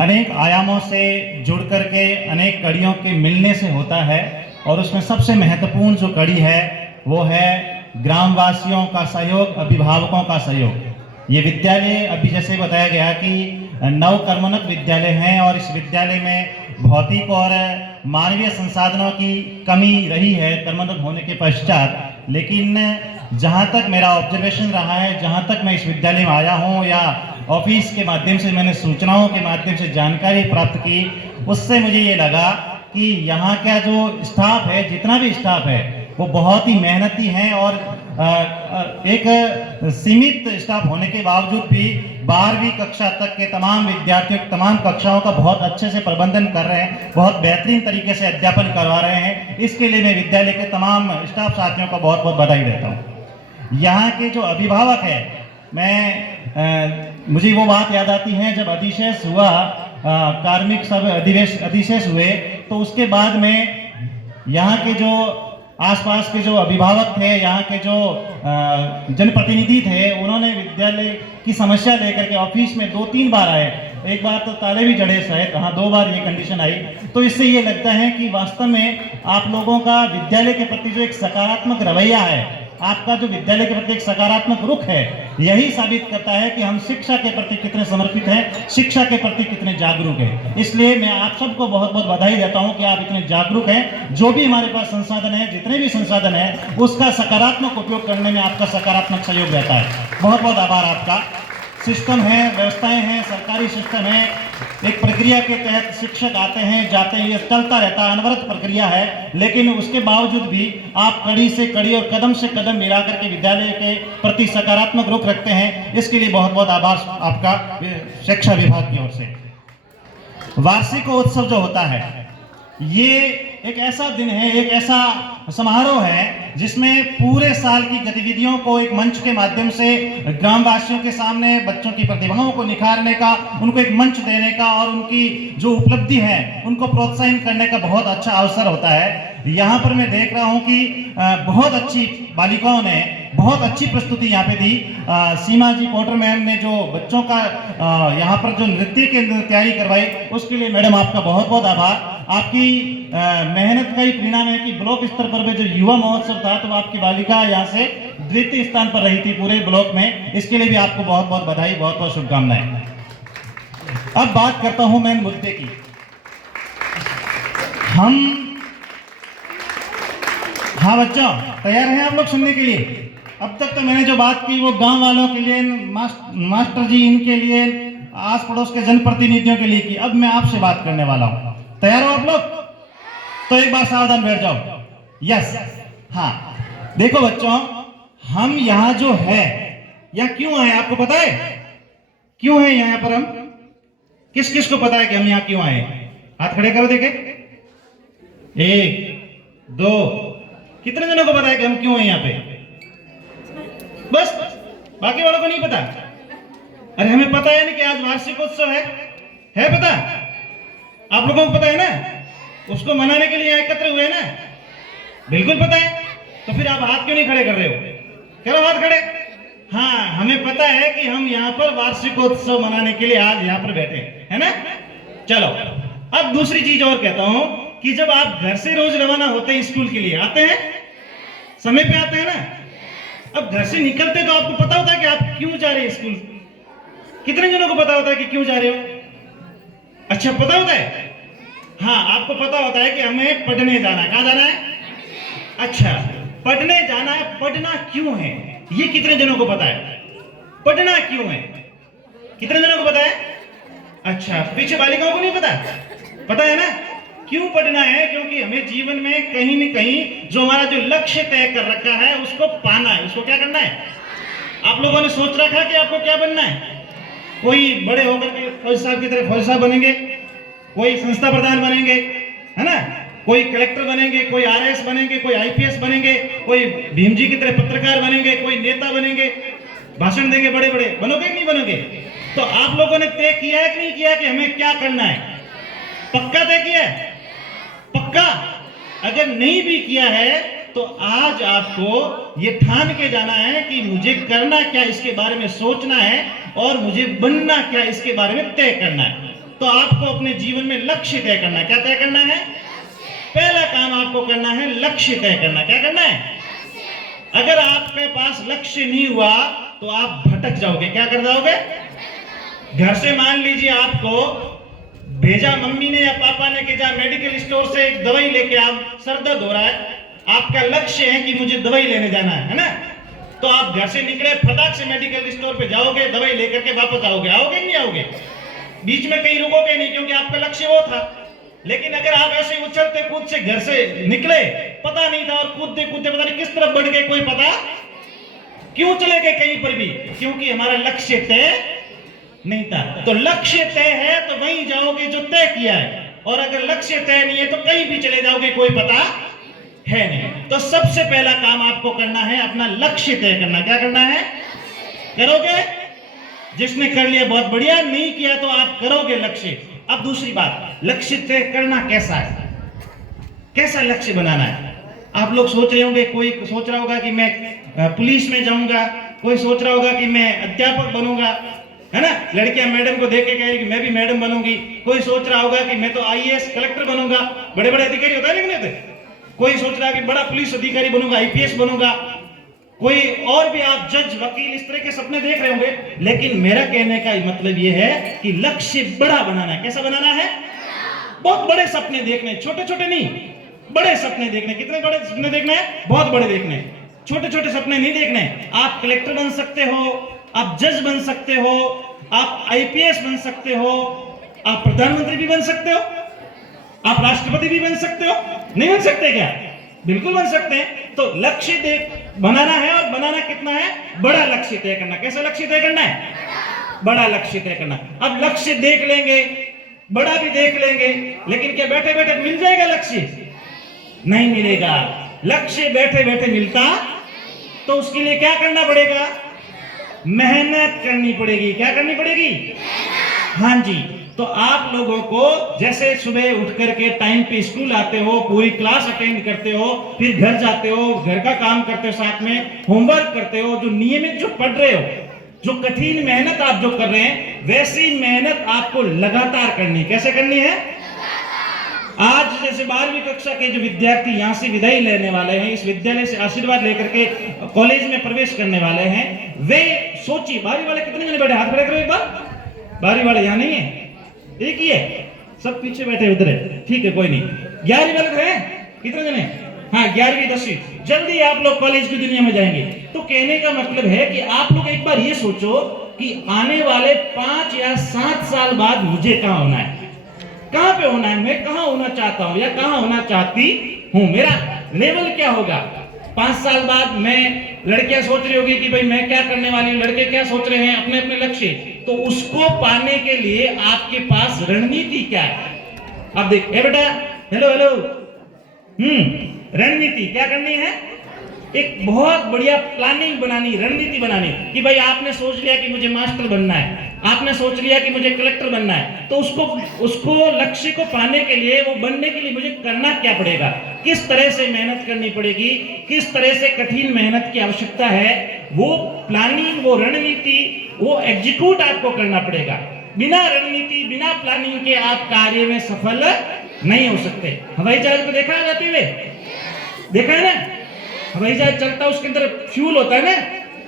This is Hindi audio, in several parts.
अनेक आयामों से जुड़ करके अनेक कड़ियों के मिलने से होता है और उसमें सबसे महत्वपूर्ण जो कड़ी है वो है ग्रामवासियों का सहयोग, अभिभावकों का सहयोग। ये विद्यालय अभी जैसे बताया गया कि नवकर्मोन्नत विद्यालय है और इस विद्यालय में भौतिक और मानवीय संसाधनों की कमी रही है कर्मोन्नत होने के पश्चात। लेकिन जहाँ तक मेरा ऑब्जर्वेशन रहा है, जहाँ तक मैं इस विद्यालय में आया हूँ या ऑफिस के माध्यम से मैंने सूचनाओं के माध्यम से जानकारी प्राप्त की, उससे मुझे ये लगा कि यहाँ का जो स्टाफ है, जितना भी स्टाफ है वो बहुत ही मेहनती हैं और एक सीमित स्टाफ होने के बावजूद भी 12वीं कक्षा तक के तमाम विद्यार्थियों तमाम कक्षाओं का बहुत अच्छे से प्रबंधन कर रहे हैं, बहुत बेहतरीन तरीके से अध्यापन करवा रहे हैं। इसके लिए मैं विद्यालय के तमाम स्टाफ साथियों को बहुत बहुत बधाई देता हूँ। यहाँ के जो अभिभावक है, मुझे वो बात याद आती है जब अधिशेष हुआ, कार्मिक सब अधिशेष हुए, तो उसके बाद में यहाँ के जो आसपास के जो अभिभावक थे, यहाँ के जो जनप्रतिनिधि थे, उन्होंने विद्यालय की समस्या लेकर के ऑफिस में 2-3 बार आए। एक बार तो ताले भी जड़े शायद, हाँ 2 बार ये कंडीशन आई। तो इससे ये लगता है कि वास्तव में आप लोगों का विद्यालय के प्रति जो एक सकारात्मक रवैया है, आपका जो विद्यालय के प्रति एक सकारात्मक रुख है, यही साबित करता है कि हम शिक्षा के प्रति कितने समर्पित हैं, शिक्षा के प्रति कितने जागरूक हैं। इसलिए मैं आप सबको बहुत बहुत बधाई देता हूं कि आप इतने जागरूक हैं। जो भी हमारे पास संसाधन है, जितने भी संसाधन है, उसका सकारात्मक उपयोग करने में आपका सकारात्मक सहयोग रहता है। बहुत बहुत आभार आपका। सिस्टम है, व्यवस्थाएं हैं, सरकारी सिस्टम है, एक प्रक्रिया के तहत शिक्षक आते हैं जाते हैं, ये चलता रहता है, अनवरत प्रक्रिया है। लेकिन उसके बावजूद भी आप कड़ी से कड़ी और कदम से कदम मिलाकर के विद्यालय के प्रति सकारात्मक रुख रखते हैं। इसके लिए बहुत बहुत आभार आपका शिक्षा विभाग की ओर से। वार्षिक उत्सव जो होता है, ये एक ऐसा दिन है, एक ऐसा समारोह है जिसमें पूरे साल की गतिविधियों को एक मंच के माध्यम से ग्रामवासियों के सामने बच्चों की प्रतिभाओं को निखारने का, उनको एक मंच देने का और उनकी जो उपलब्धि है उनको प्रोत्साहित करने का बहुत अच्छा अवसर होता है। यहाँ पर मैं देख रहा हूँ कि बहुत अच्छी बालिकाओं ने बहुत अच्छी प्रस्तुति यहाँ पे दी। सीमा जी पोटर मैम ने जो बच्चों का यहाँ पर जो नृत्य की तैयारी करवाई, उसके लिए मैडम आपका बहुत बहुत आभार। आपकी मेहनत का ही परिणाम है कि ब्लॉक स्तर पर भी जो युवा महोत्सव था, तो आपकी बालिका यहाँ से द्वितीय स्थान पर रही थी पूरे ब्लॉक में। इसके लिए भी आपको बहुत बहुत बधाई, बहुत बहुत शुभकामनाएं। अब बात करता हूं मैं मुद्दे की। हाँ बच्चों, तैयार हैं आप लोग सुनने के लिए? अब तक तो मैंने जो बात की वो गांव वालों के लिए, मास्टर जी इनके लिए, आस पड़ोस के जनप्रतिनिधियों के लिए की। अब मैं आपसे बात करने वाला हूं। तैयार हो आप लोग? तो एक बार सावधान बैठ जाओ। यस, हाँ देखो बच्चों, हम यहाँ जो है, यहाँ क्यों आए आपको पता है? क्यों है यहाँ पर हम? किस किस को पता है कि हम यहाँ क्यों आए? हाथ खड़े करो देखे। 1 2, कितने जनों को पता है कि हम क्यों हैं यहाँ पे? बस, बाकी वालों को नहीं पता? अरे हमें पता है ना कि आज वार्षिक उत्सव है पता? आप लोगों को पता है ना? उसको मनाने के लिए एकत्र हुए ना? बिल्कुल पता है। तो फिर आप हाथ क्यों नहीं खड़े कर रहे हो? करो हाथ खड़े। हाँ, हमें पता है कि हम यहाँ पर वार्षिकोत्सव मनाने के लिए आज यहाँ पर बैठे है ना? चलो, अब दूसरी चीज और कहता हूं कि जब आप घर से रोज रवाना होते हैं स्कूल के लिए, आते हैं समय पे आते हैं ना? अब घर से निकलते तो आपको पता होता है कि आप क्यों जा रहे हैं स्कूल? कितने जनों को पता होता है कि क्यों जा रहे हो? अच्छा, पता होता है? हाँ, आपको पता होता है कि हमें पढ़ने जाना है। कहां जाना है? अच्छा, पढ़ने जाना है। पढ़ना क्यों है ये कितने जनों को पता है? पढ़ना क्यों है कितने जनों को पता है? अच्छा, पीछे बालिकाओं को नहीं पता? पता है ना क्यों पढ़ना है? क्योंकि हमें जीवन में कहीं न कहीं जो हमारा जो लक्ष्य तय कर रखा है उसको पाना है। उसको क्या करना है? आप लोगों ने सोच रखा कि आपको क्या बनना है? कोई बड़े होकर के फौजी साहब की तरह फौजी साहब बनेंगे, कोई संस्था प्रधान बनेंगे, है ना? कोई कलेक्टर बनेंगे, कोई आरएएस बनेंगे, कोई आईपीएस बनेंगे, कोई भीम जी की तरह पत्रकार बनेंगे, कोई नेता बनेंगे, भाषण देंगे, बड़े बड़े बनोगे कि नहीं बनोगे? तो आप लोगों ने तय किया है कि नहीं किया कि हमें क्या करना है? पक्का तय किया है? पक्का? अगर नहीं भी किया है तो आज आपको ये ठान के जाना है कि मुझे करना क्या इसके बारे में सोचना है और मुझे बनना क्या इसके बारे में तय करना है। तो तो आपको अपने जीवन में लक्ष्य तय करना है। क्या तय करना है? पहला काम आपको करना है लक्ष्य तय करना। क्या करना है? अगर आपके पास लक्ष्य नहीं हुआ तो आप भटक जाओगे। क्या कर जाओगे? घर से मान लीजिए आपको भेजा मम्मी ने या पापा ने कि जा मेडिकल स्टोर से एक दवाई लेके आप, सर दर्द हो रहा है, आपका लक्ष्य है कि मुझे दवाई लेने जाना है ना, तो आप घर से निकले, फटाक से मेडिकल स्टोर पे जाओगे, दवाई लेकर के वापस आओगे। आओगे नहीं आओगे? बीच में कहीं रुकोगे नहीं, क्योंकि आपका लक्ष्य वो था। लेकिन अगर आप ऐसे उछलते कूद से घर से निकले, पता नहीं था, और कूदते कूदते पता नहीं किस तरफ बढ़ गए, कोई पता क्यों चले गए कहीं पर भी, क्योंकि हमारा लक्ष्य तय नहीं था। तो लक्ष्य तय है तो वहीं जाओगे जो तय किया है, और अगर लक्ष्य तय नहीं है तो कहीं भी चले जाओगे, कोई पता है नहीं। तो सबसे पहला काम आपको करना है अपना लक्ष्य तय करना। क्या करना है? करोगे? जिसने कर लिया बहुत बढ़िया, नहीं किया तो आप करोगे लक्ष्य। अब दूसरी बात, लक्ष्य तय करना कैसा है, कैसा लक्ष्य बनाना है। आप लोग सोच रहे होंगे, कोई सोच रहा होगा कि मैं पुलिस में जाऊंगा, कोई सोच रहा होगा कि मैं अध्यापक बनूंगा, है ना, लड़कियां मैडम को देख के कहेगी कि मैं भी मैडम बनूंगी। कोई सोच रहा होगा कि मैं तो आईएएस कलेक्टर बनूंगा, बड़े बड़े अधिकारी होता है लेकिन नहीं। कोई सोच रहा है कि बड़ा पुलिस अधिकारी बनूंगा, आईपीएस बनूंगा, कोई और भी, आप जज, वकील, इस तरह के सपने देख रहे होंगे। लेकिन मेरा कहने का मतलब यह है कि लक्ष्य बड़ा बनाना है। कैसा बनाना है? बहुत बड़े सपने देखने, छोटे छोटे नहीं, बड़े सपने देखने। कितने बड़े सपने देखने हैं? बहुत बड़े देखने, छोटे छोटे सपने नहीं देखने। आप कलेक्टर बन सकते हो, आप जज बन सकते हो, आप आईपीएस बन सकते हो, आप प्रधानमंत्री भी बन सकते हो, आप राष्ट्रपति भी बन सकते हो। नहीं बन सकते क्या? बिल्कुल बन सकते हैं। तो लक्ष्य देख बनाना है, और बनाना कितना है? बड़ा लक्ष्य तय करना। कैसा लक्ष्य तय करना है? बड़ा लक्ष्य तय करना। अब लक्ष्य देख लेंगे, बड़ा भी देख लेंगे, लेकिन क्या बैठे बैठे मिल जाएगा लक्ष्य? नहीं मिलेगा। लक्ष्य बैठे बैठे मिलता तो उसके लिए क्या करना पड़ेगा? मेहनत करनी पड़ेगी। क्या करनी पड़ेगी? हाँ जी। तो आप लोगों को जैसे सुबह उठ करके टाइम पे स्कूल आते हो, पूरी क्लास अटेंड करते हो, फिर घर जाते हो, घर का काम करते हो, साथ में होमवर्क करते हो, जो नियमित जो पढ़ रहे हो, जो कठिन मेहनत आप जो कर रहे हैं, वैसी मेहनत आपको लगातार करनी। कैसे करनी है? आज जैसे 12वीं कक्षा के जो विद्यार्थी यहाँ से विदाई लेने वाले हैं, इस विद्यालय से आशीर्वाद लेकर के कॉलेज में प्रवेश करने वाले हैं, वे सोचिए, 12वीं वाले कितने जने बैठे? हाथ खड़े करो एक बार। 12वीं वाले यहाँ नहीं है, एक ही है, सब पीछे बैठे उधर है, ठीक है, कोई नहीं। 11वीं वाले हैं कितने जने? हाँ, 11वीं 10वीं, जल्दी आप लोग कॉलेज की दुनिया में जाएंगे। तो कहने का मतलब है कि आप लोग एक बार ये सोचो कि आने वाले 5 या 7 साल बाद मुझे कहाँ होना है, कहाँ पे होना है, मैं कहाँ होना चाहता हूँ या कहाँ होना चाहती हूँ, मेरा लेवल क्या होगा। 5 साल बाद मैं, लड़कियां सोच रही होगी कि भाई मैं क्या करने वाली हूँ, लड़के क्या सोच रहे हैं, अपने अपने लक्ष्य। तो उसको पाने के लिए आपके पास रणनीति क्या है? अब देख बेटा, हेलो हेलो, रणनीति क्या करनी है? एक बहुत बढ़िया प्लानिंग बनानी, रणनीति बनानी कि भाई आपने सोच लिया कि मुझे मास्टर बनना है, आपने सोच लिया कि मुझे कलेक्टर बनना है, तो उसको लक्ष्य को पाने के लिए, वो बनने के लिए मुझे करना क्या पड़ेगा, किस तरह से मेहनत करनी पड़ेगी, किस तरह से कठिन मेहनत की आवश्यकता है, वो प्लानिंग, वो रणनीति, वो एग्जीक्यूट आपको करना पड़ेगा। बिना रणनीति, बिना प्लानिंग के आप कार्य में सफल नहीं हो सकते। हवाई जहाज को देखा है जाते हुए? देखा है ना? हवाई जहाज चलता है, उसके अंदर फ्यूल होता है ना,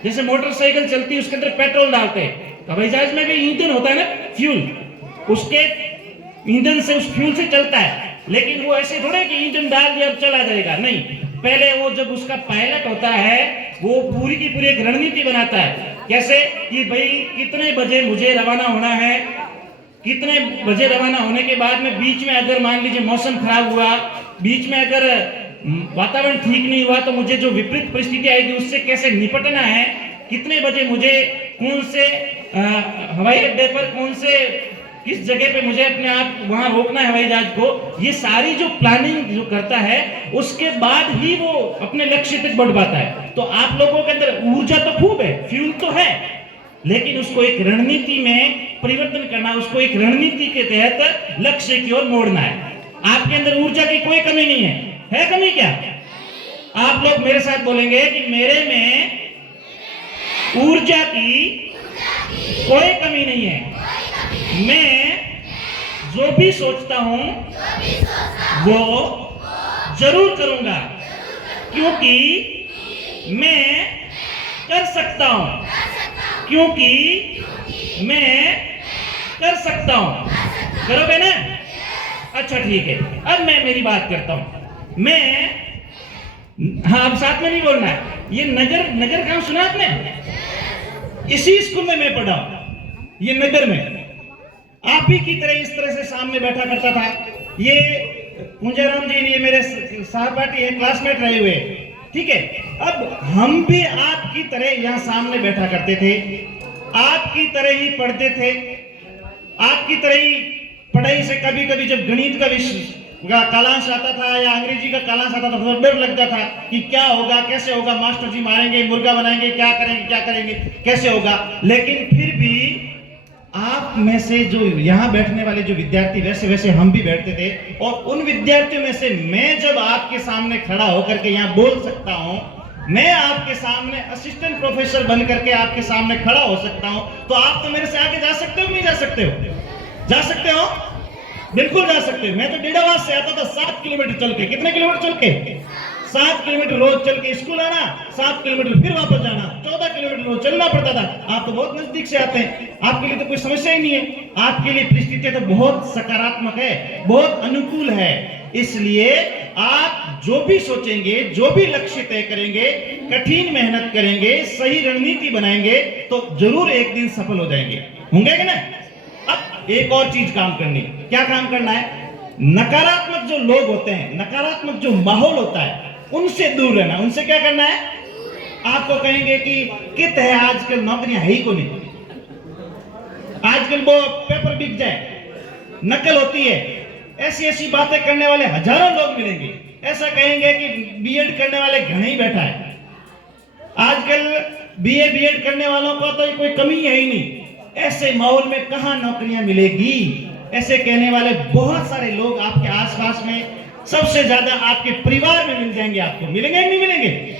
जैसे मोटरसाइकिल चलती है उसके अंदर पेट्रोल डालते हैं, हवाई जहाज में भी ईंधन होता है ना, फ्यूल, उसके ईंधन से, उस फ्यूल से चलता है। लेकिन वो ऐसे थोड़े कि ईंधन डाल दिया अब चला जाएगा, नहीं। पहले वो जब उसका पायलट होता है, वो पूरी की पूरी एक रणनीति बनाता है। कैसे कि भाई कितने बजे मुझे रवाना होना है, कितने बजे रवाना होने के बाद में बीच में अगर मान लीजिए मौसम खराब हुआ, बीच में अगर वातावरण ठीक नहीं हुआ, तो मुझे जो विपरीत परिस्थिति आएगी उससे कैसे निपटना है, कितने बजे मुझे कौन से हवाई अड्डे पर, कौन से किस जगह पे मुझे अपने आप वहां रोकना है हवाई जहाज को, ये सारी जो प्लानिंग जो करता है, उसके बाद ही वो अपने लक्ष्य तक बढ़ पाता है। तो आप लोगों के अंदर ऊर्जा तो खूब है, फ्यूल तो है, लेकिन उसको एक रणनीति में परिवर्तन करना, उसको एक रणनीति के तहत लक्ष्य की ओर मोड़ना है। आपके अंदर ऊर्जा की कोई कमी नहीं है कमी क्या? आप लोग मेरे साथ बोलेंगे कि मेरे में ऊर्जा की कोई कमी नहीं है, मैं जो भी सोचता हूं वो जरूर करूंगा, क्योंकि मैं कर सकता हूं, क्योंकि मैं कर सकता हूं। करोगे ना? अच्छा ठीक है, अब मैं मेरी बात करता हूं। मैं, हाँ अब साथ में नहीं बोलना है। ये नगर, नगर कहां सुना आपने? इसी स्कूल में मैं पढ़ा हूं, ये नगर में। आप ही की तरह इस तरह से सामने बैठा करता था। ये पूंजाराम जी, ये मेरे सहपाठी है, क्लासमेट रहे हुए, ठीक है। अब हम भी आपकी तरह यहां सामने बैठा करते थे, आपकी तरह ही पढ़ते थे, आपकी तरह ही पढ़ाई से कभी कभी जब गणित का विषय का कालांश आता था या अंग्रेजी का कालांश आता था तो डर लगता था कि क्या होगा, कैसे होगा, मास्टर जी मारेंगे, मुर्गा बनाएंगे, क्या करेंगे, कैसे होगा। लेकिन फिर भी आप में से जो यहाँ बैठने वाले जो विद्यार्थी, वैसे वैसे हम भी बैठते थे। और उन विद्यार्थियों में से मैं जब आपके सामने खड़ा होकर के यहाँ बोल सकता हूँ, मैं आपके सामने असिस्टेंट प्रोफेसर बन करके आपके सामने खड़ा हो सकता हूँ, तो आप तो मेरे से आगे जा सकते हो, नहीं जा सकते हो? जा सकते हो, बिल्कुल जा सकते हो। मैं तो डेढ़ावास से आता था 7 किलोमीटर चल के। कितने किलोमीटर चल के? 7 किलोमीटर रोज चल के स्कूल आना, 7 किलोमीटर फिर वापस जाना, 14 किलोमीटर रोज चलना पड़ता था। आप तो बहुत नजदीक से आते हैं, आपके लिए तो कोई समस्या ही नहीं है। आपके लिए परिस्थितियां तो बहुत सकारात्मक है, बहुत अनुकूल है। इसलिए आप जो भी सोचेंगे, जो भी लक्ष्य तय करेंगे, कठिन मेहनत करेंगे, सही रणनीति बनाएंगे, तो जरूर एक दिन सफल हो जाएंगे। होंगे कि ना? अब एक और चीज काम करनी। क्या काम करना है? नकारात्मक जो लोग होते हैं, नकारात्मक जो माहौल होता है, उनसे दूर रहना। उनसे क्या करना है? आपको कहेंगे कि कित है आजकल नौकरियां है ही को नहीं, आजकल वो पेपर बिक जाए, नकल होती है, ऐसी ऐसी बातें करने वाले हजारों लोग मिलेंगे। ऐसा कहेंगे कि बीएड करने वाले घने ही बैठा है, आजकल बीएड करने वालों का तो कोई कमी है ही नहीं, ऐसे माहौल में कहां नौकरियां मिलेगी। ऐसे कहने वाले बहुत सारे लोग आपके आसपास में, सबसे ज्यादा आपके परिवार में मिल जाएंगे। आपको मिलेंगे नहीं मिलेंगे?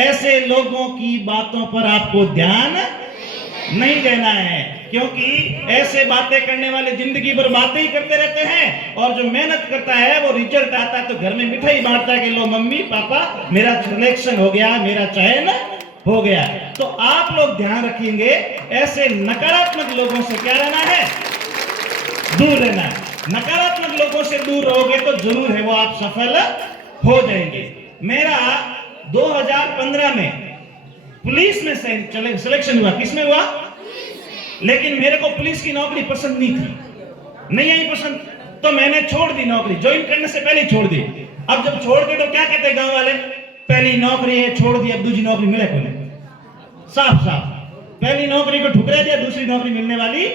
ऐसे लोगों की बातों पर आपको ध्यान नहीं देना है, क्योंकि ऐसे बातें करने वाले जिंदगी भर बातें ही करते रहते हैं, और जो मेहनत करता है वो रिजल्ट आता है तो घर में मिठाई बांटता है कि लो मम्मी पापा मेरा सिलेक्शन हो गया, मेरा चयन हो गया। तो आप लोग ध्यान रखेंगे, ऐसे नकारात्मक लोगों से क्या रहना है? दूर रहना है। नकारात्मक लोगों से दूर रहोगे तो जरूर है वो आप सफल हो जाएंगे। मेरा 2015 में पुलिस में सिलेक्शन हुआ। किसमें हुआ? लेकिन मेरे को पुलिस की नौकरी पसंद नहीं थी, नहीं आई पसंद, तो मैंने छोड़ दी नौकरी। ज्वाइन करने से पहले छोड़ दी। अब जब छोड़ दे तो क्या कहते हैं गांव वाले? पहली नौकरी है छोड़ दी, अब दूसरी नौकरी मिले को नहीं। साफ साफ पहली नौकरी को ठुकरा दिया, दूसरी नौकरी मिलने वाली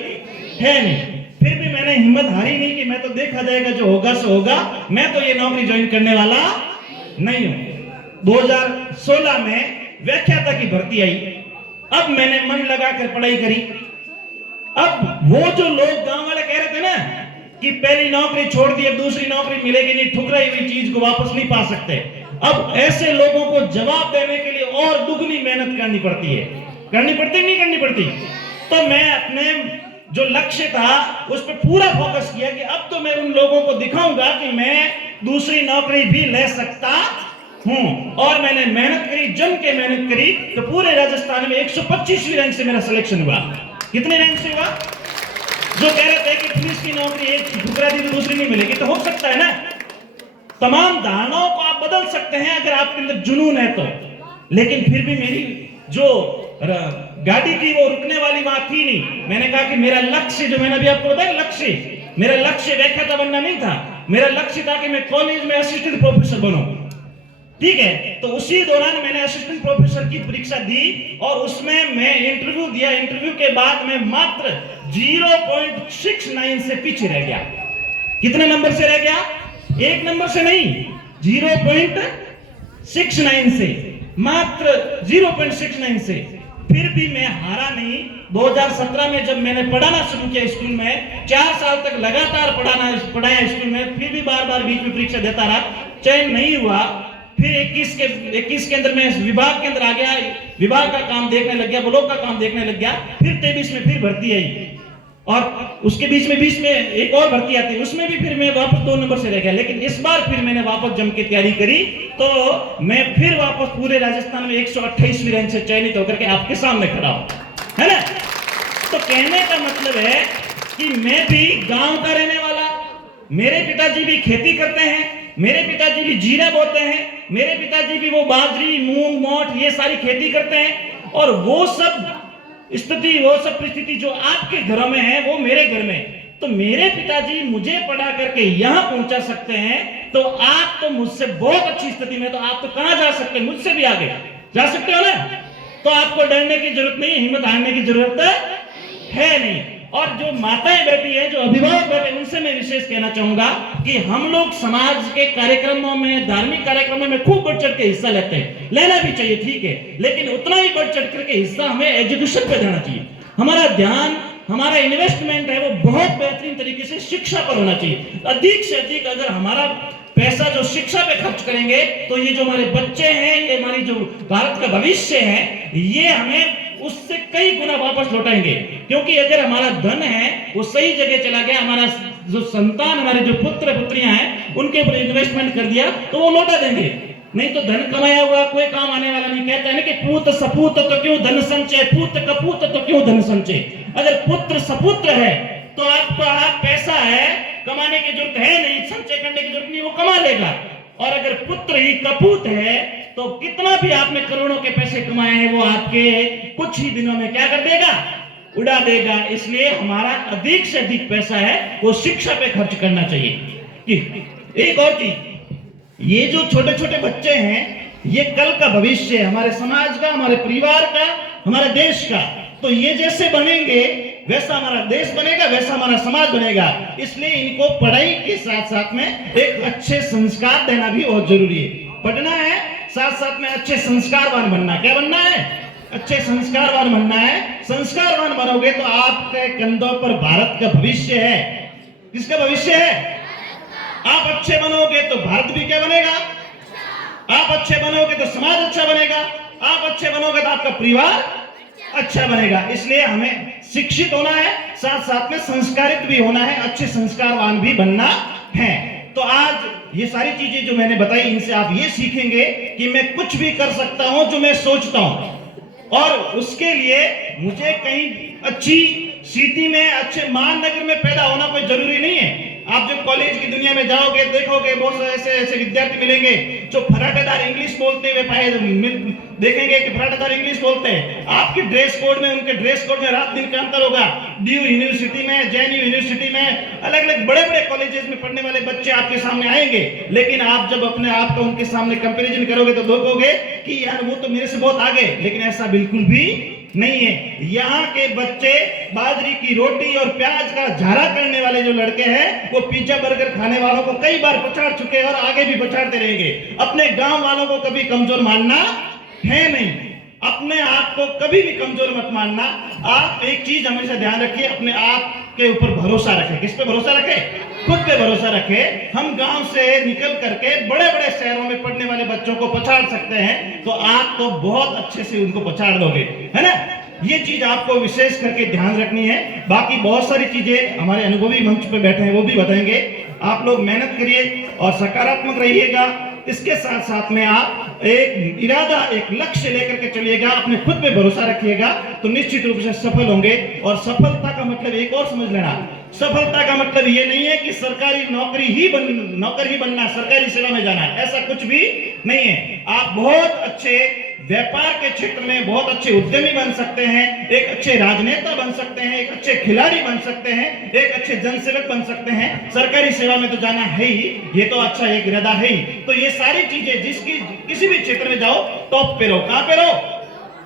है नहीं। फिर भी मैंने हिम्मत हारी नहीं कि मैं तो देखा जाएगा, जो होगा सो होगा, मैं तो ये नौकरी ज्वाइन करने वाला नहीं हूं। 2016 में व्याख्याता की भर्ती आई। अब मैंने मन लगाकर पढ़ाई करी। अब वो जो लोग गांव वाले कह रहे थे ना कि पहली नौकरी छोड़ दी, अब दूसरी नौकरी मिलेगी नहीं, ठुकराई हुई चीज को वापस नहीं पा सकते, अब ऐसे लोगों को जवाब देने के लिए और दुगनी मेहनत करनी पड़ती है। करनी पड़ती नहीं करनी पड़ती? तो मैं अपने जो लक्ष्य था उस पर पूरा फोकस किया कि अब तो मैं उन लोगों को दिखाऊंगा कि मैं दूसरी नौकरी भी ले सकता हूं। और मैंने मेहनत करी, जम के मेहनत करी, तो पूरे राजस्थान में 125वीं रैंक से मेरा सिलेक्शन हुआ। कितने रैंक से हुआ? जो कह रहे थे कि पुलिस की नौकरी एक ठुकरा दी तो दूसरी नहीं मिलेगी, तो हो सकता है ना? तमाम धारणाओं को आप बदल सकते हैं अगर आपके अंदर जुनून है तो। लेकिन फिर भी मेरी जो गाड़ी थी वो रुकने वाली बात थी नहीं। मैंने कहा कि मेरा लक्ष्य, जो मैंने अभी आपको बताया लक्ष्य, मेरा लक्ष्य व्याख्याता बनना नहीं था। मेरा लक्ष्य था कि मैं कॉलेज में असिस्टेंट प्रोफेसर बनूं। ठीक है, तो उसी दौरान मैंने असिस्टेंट प्रोफेसर की परीक्षा दी और उसमें मैं इंटरव्यू दिया। इंटरव्यू के बाद मैं मात्र 0.69 से पीछे रह गया। कितने नंबर से रह गया? एक नंबर से नहीं, 0.69 से, मात्र 0.69 से। फिर भी मैं हारा नहीं। 2017 में जब मैंने पढ़ाना शुरू किया स्कूल में, 4 साल तक लगातार पढ़ाया स्कूल में, फिर भी बार बार बीच में परीक्षा देता रहा, चयन नहीं हुआ। फिर 21 के अंदर मैं विभाग के अंदर आ गया, विभाग का काम देखने लग गया, ब्लॉक का काम देखने लग गया। फिर 23 में फिर भर्ती आई और उसके बीच में एक और भर्ती आती है, उसमें भी फिर मैं वापस 2 नंबर से रह गया। लेकिन इस बार फिर मैंने वापस जम के तैयारी करी, तो मैं फिर वापस पूरे राजस्थान में 128वीं रैंक से चयनित होकर के आपके सामने खड़ा हूं, है ना। तो कहने का मतलब है कि मैं भी गांव का रहने वाला, मेरे पिताजी भी खेती करते हैं, मेरे पिताजी भी जीरा बोते हैं, मेरे पिताजी भी वो बाजरी, मूंग, मोठ ये सारी खेती करते हैं, और वो सब स्थिति, वो सब परिस्थिति जो आपके घरों में है वो मेरे घर में। तो मेरे पिताजी मुझे पढ़ा करके यहां पहुंचा सकते हैं, तो आप तो मुझसे बहुत अच्छी स्थिति में, तो आप तो कहां जा सकते हैं, मुझसे भी आगे जा सकते हो ना। तो आपको डरने की जरूरत नहीं, हिम्मत हारने की जरूरत है नहीं। और जो माताएं बैठी है, जो अभिभावक बैठे, उनसे मैं विशेष कहना चाहूंगा कि हम लोग समाज के कार्यक्रमों में, धार्मिक कार्यक्रमों में खूब बढ़ चढ़ के हिस्सा लेते हैं, लेना भी चाहिए, ठीक है, लेकिन उतना ही बढ़ चढ़ करके हिस्सा हमें एजुकेशन पे देना चाहिए। हमारा ध्यान, हमारा इन्वेस्टमेंट है वो बहुत बेहतरीन तरीके से शिक्षा पर होना चाहिए। अधिक से अधिक अगर हमारा पैसा जो शिक्षा पे खर्च करेंगे, तो ये जो हमारे बच्चे हैं, ये हमारी जो भारत का भविष्य है, ये हमें उससे कई गुना वापस लौटाएंगे। क्योंकि अगर हमारा धन है वो सही जगह चला गया, हमारा जो संतान, हमारे जो पुत्र पुत्रियां हैं, उनके ऊपर इन्वेस्टमेंट कर दिया, तो वो लौटा देंगे। नहीं तो धन कमाया हुआ कोई काम आने वाला नहीं। कहते हैं ना कि पूत सपूत तो क्यों धन संचय, पूत कपूत तो क्यों धन संचय। अगर पुत्र सपुत्र है तो आपका पैसा है, कमाने की जरूरत है नहीं, संचय करने की जरूरत नहीं, वो कमा लेगा। और अगर पुत्र ही कपूत है तो कितना भी आपने करोड़ों के पैसे कमाए हैं, वो आपके कुछ ही दिनों में क्या कर देगा, उड़ा देगा। इसलिए हमारा अधिक से अधिक पैसा है वो शिक्षा पे खर्च करना चाहिए। एक और चीज, ये जो छोटे छोटे बच्चे हैं, ये कल का भविष्य है हमारे समाज का, हमारे परिवार का, हमारे देश का। तो ये जैसे बनेंगे वैसा हमारा देश बनेगा, वैसा हमारा समाज बनेगा। इसलिए इनको पढ़ाई के साथ साथ में एक अच्छे संस्कार देना भी बहुत जरूरी है। पढ़ना है, साथ साथ में अच्छे संस्कारवान बनना। क्या बनना है? अच्छे संस्कारवान बनना है। संस्कारवान बनोगे तो आपके कंधों पर भारत का भविष्य है। किसका भविष्य है? आप अच्छे बनोगे तो भारत भी क्या बनेगा? आप अच्छे बनोगे तो समाज अच्छा बनेगा, आप अच्छे बनोगे तो आपका परिवार अच्छा बनेगा। इसलिए हमें शिक्षित होना है, साथ साथ में संस्कारित भी होना है, अच्छे संस्कारवान भी बनना है। तो आज ये सारी चीजें जो मैंने बताई, इनसे आप ये सीखेंगे कि मैं कुछ भी कर सकता हूं जो मैं सोचता हूं, और उसके लिए मुझे कहीं अच्छी सिटी में, अच्छे महानगर में पैदा होना कोई जरूरी नहीं है। आप जब कॉलेज की दुनिया में जाओगे, देखोगे बहुत से ऐसे विद्यार्थी मिलेंगे जो फराटेदार इंग्लिश बोलते हुए पाए, देखेंगे कि फराटेदार इंग्लिश बोलते हैं। आपके ड्रेस कोड में, उनके ड्रेस कोड में रात दिन का अंतर होगा। ड्यू यूनिवर्सिटी में, जेएनयू यूनिवर्सिटी में, अलग अलग बड़े बड़े कॉलेजेस में पढ़ने वाले बच्चे आपके सामने आएंगे। लेकिन आप जब अपने आप को उनके सामने कंपैरिजन करोगे तो देखोगे कि यार वो तो मेरे से बहुत आगे। लेकिन ऐसा बिल्कुल भी नहीं है। यहाँ के बच्चे बाजरी की रोटी और प्याज का झारा करने वाले जो लड़के हैं, वो पिज्जा बर्गर खाने वालों को कई बार पछाड़ चुके हैं और आगे भी पछाड़ते रहेंगे। अपने गांव वालों को कभी कमजोर मानना है नहीं। अपने आप को कभी भी कमजोर मत मानना। आप एक चीज हमेशा ध्यान रखिए, अपने आप के ऊपर भरोसा रखें। किस पे भरोसा रखें? खुद पे भरोसा रखें। हम गांव से निकल करके बड़े बड़े शहरों में पढ़ने वाले बच्चों को पछाड़ सकते हैं, तो आप तो बहुत अच्छे से उनको पछाड़ दोगे, है ना। ये चीज आपको विशेष करके ध्यान रखनी है। बाकी बहुत सारी चीजें हमारे अनुभवी मंच पे बैठे हैं वो भी बताएंगे। आप लोग मेहनत करिए और सकारात्मक रहिएगा। इसके साथ साथ में आप एक इरादा, एक लक्ष्य लेकर के चलिएगा, अपने खुद पे भरोसा रखिएगा, तो निश्चित रूप से सफल होंगे। और सफलता का मतलब एक और समझ लेना, सफलता का मतलब ये नहीं है कि सरकारी नौकर ही बनना, सरकारी सेवा में जाना, ऐसा कुछ भी नहीं है। आप बहुत अच्छे व्यापार के क्षेत्र में बहुत अच्छे उद्यमी बन सकते हैं, एक अच्छे राजनेता बन सकते हैं, एक अच्छे खिलाड़ी बन सकते हैं, एक अच्छे जनसेवक बन सकते हैं। सरकारी सेवा में तो जाना है ही, ये तो अच्छा एक इरादा है ही। तो ये सारी चीजें जिसकी किसी भी क्षेत्र में जाओ, टॉप पे रहो। कहां पे रहो?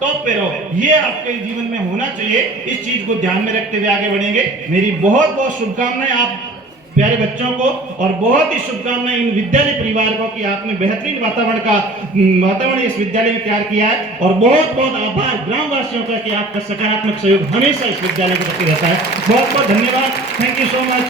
टॉप पे रहो। ये आपके जीवन में होना चाहिए। इस चीज को ध्यान में रखते हुए आगे बढ़ेंगे। मेरी बहुत बहुत शुभकामनाएं आप प्यारे बच्चों को, और बहुत ही शुभकामनाएं इन विद्यालय परिवार को कि आपने बेहतरीन वातावरण इस विद्यालय में तैयार किया है। और बहुत बहुत आभार ग्रामवासियों का कि आपका सकारात्मक सहयोग हमेशा इस विद्यालय के प्रति रहता है। बहुत बहुत धन्यवाद। Thank you so much.